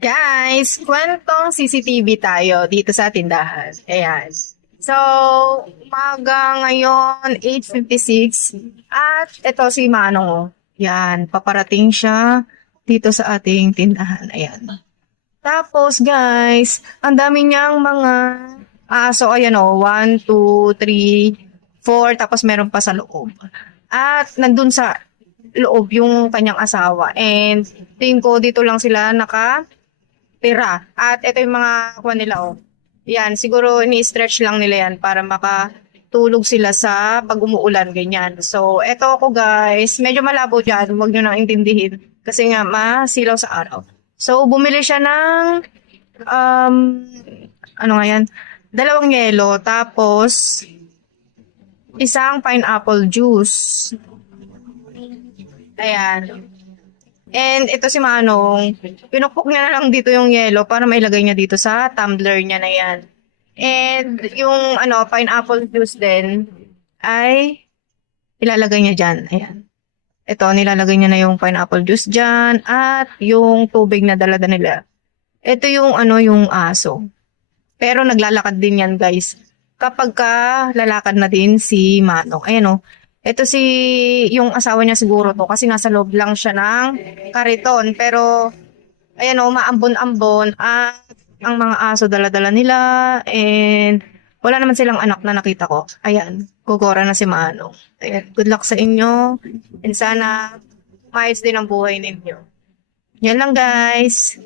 Guys, kwentong CCTV tayo dito sa tindahan. Ayan. So, umaga ngayon, 8:56. At ito si Manong. Oh. Yan, paparating siya dito sa ating tindahan. Ayan. Tapos, guys, ang dami niyang mga aso. Ayan o, 1, 2, 3, 4. Tapos meron pa sa loob. At nandun sa loob yung kanyang asawa. And tingin ko dito lang sila tira. At ito yung mga kuha nila, oh. Yan, siguro ini-stretch lang nila yan para makatulog sila sa pag umuulan, ganyan. So, eto ako guys, medyo malabo dyan, huwag nyo nang intindihin. Kasi nga, masilaw sa araw. So, bumili siya ng, um, ano nga yan, 2 yelo, tapos, isang pineapple juice. Ayan. And ito si Manong, pinukpok niya na lang dito yung yelo para mailagay niya dito sa tumbler niya na yan. And yung pineapple juice din ay ilalagay niya dyan. Ayan. Ito, nilalagay niya na yung pineapple juice dyan at yung tubig na dalada nila. Ito yung yung aso. Pero naglalakad din yan guys. Kapag ka lalakad na din si Manong. Ayan o. Ito yung asawa niya siguro to kasi nasa loob lang siya ng kariton. Pero, ayan o, maambon-ambon at ang mga aso dala-dala nila and wala naman silang anak na nakita ko. Ayan, gugora na si Manong. Ayan, good luck sa inyo and sana maayos din ang buhay ninyo. Yan lang guys.